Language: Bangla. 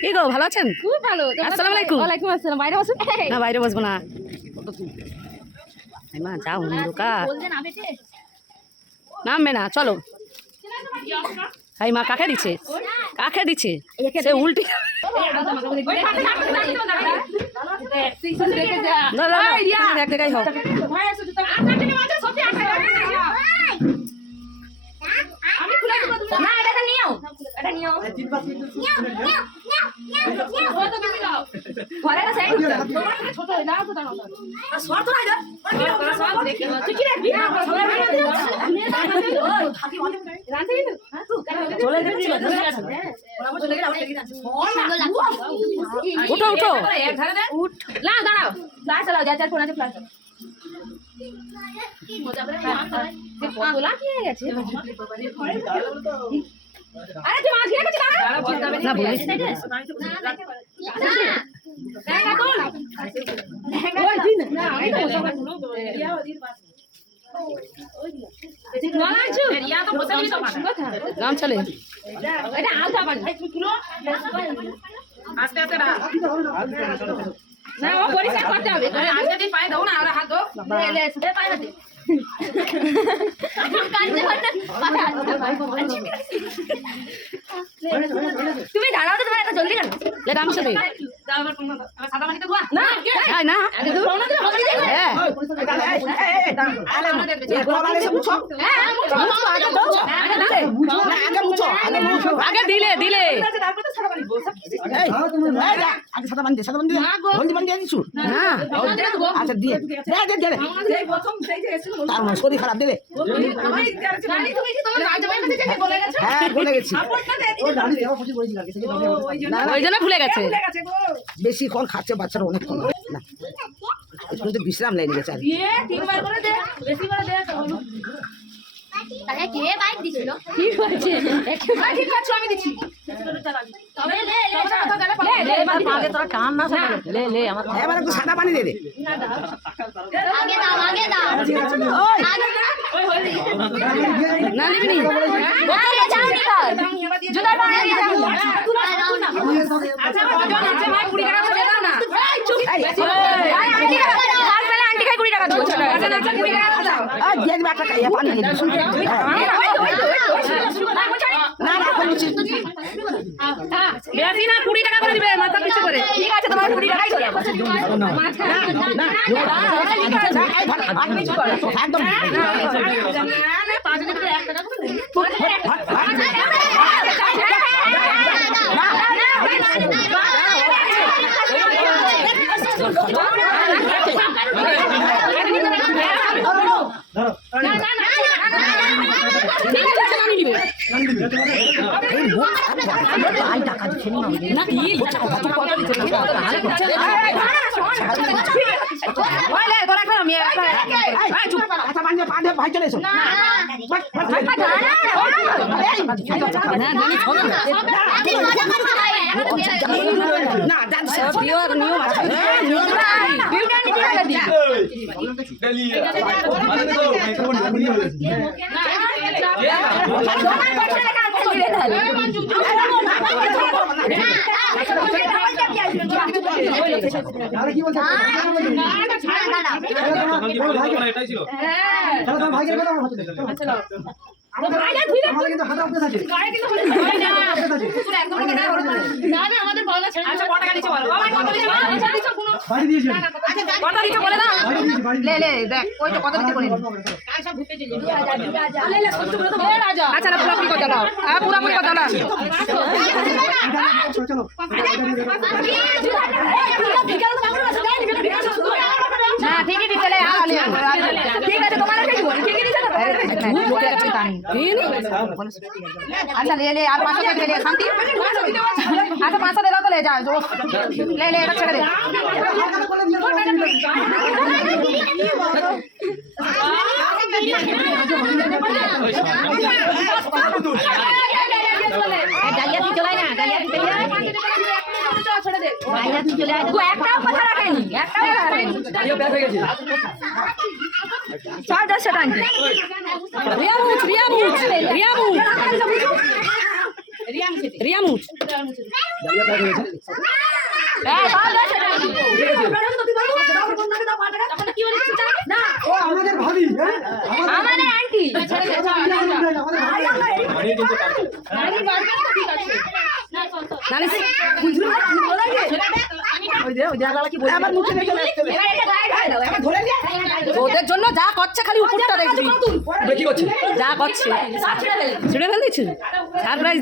কি গো ভালো আছেন? খুব ভালো। আসসালামু আলাইকুম। ওয়ালাইকুম আসসালাম। বাইরে বসুন না বাইরে বসবো না। মা যা অন্ধকার। নামবে না চলো। মা কাকে দিচ্ছে? কাকে দিচ্ছে? সে উল্টি না, না, না, তুমি এক জায়গায় হও উঠো উঠো না দাঁড়াও ফ্লাশ চালাও যা চার ফোন আছে ফ্লাশ তোলা কি হয়ে গেছে আরে তুই মাছ খেয়ে দাঁড়া না না বলিস গাম চলে এটা আলতা পানি আস্তে আস্তে না ও পরিষ্কার করতে হবে দিয়ে পায়ে দাও না আর হাত দাও পায় না তুমি দাঁড়াও তো তোমার এত জলদি কেন চলে দাও এবার কোন আমার সাদা পানিতে ধোয়া না এই না হ্যাঁ আমরা দেখবে আগে দিলে দিলে আগে সাদা বান্ধে সাদা বান্ধে হলদি বান্ধে দিছু না আচ্ছা দিয়ে দে দে শরীর খারাপ দে দে। হ্যাঁ গেছি। ওই জন্য ভুলে গেছে। বেশি ক্ষণ খাচ্ছে বাচ্চারা অনেক ক্ষণ না। একটু তো বিশ্রাম লেগে গেছে আর তিনবার করে দে বেশি করে দে কে বাইক দিছিল কি হয়েছে ভাই ঠিক আছে আমি দিচ্ছি তবে লে এবার আগে তোরা কান না লে লে আমার এবার একটু সাদা পানি দে দে। আগে দাও আগে দাও। ওই। না নিবি নি? আরে যাও নিকাল জুতা পরে যাও। আচ্ছা কজন ভাই 20 টাকা করে দাও না। এই চুপ। এই, আন্টি কাল বেলা। আন্টি খাই 20 টাকা দেবো আচ্ছা আচ্ছা 20 টাকা দাও। এই, দিয়ে একটা পানি দিয়ে দিবি হ্যাঁ। না না কোনো চিজ বেশি না কুড়ি টাকা করে দিবে মাথা পিছু করে ঠিক আছে তোমার 20 টাকাই চলে একদম আই টাকা দিচ্ছে না না কি কত কত দিচ্ছে ওই লে তোরা এখন আমি এই চুপ কথা বান্ধে পাঠে ভাই চলে এসো না জানি ছবি না আচ্ছা পুরোপুরি কথা পুরোপুরি কথা দাও না ঠিকই দিতে ঠিক আছে তোমার আচ্ছা লে লে আর পাঁচশো লে লে শান্তি একটাও কথা রাখেনি একটাও কথা রাখেনি। চল দশ টাকা রিয়া মুচ রিয়া মুচ রিয়া মুচ রিয়া মুচ হ্যাঁ আমাদের ভাবি হ্যাঁ? আমাদের আন্টি ছেড়ে ওদের জন্য যা করছে খালি উপরটা দেখবি। কি করছে? যা করছে। সব ছেড়ে ফেল দিচ্ছি। সারপ্রাইজ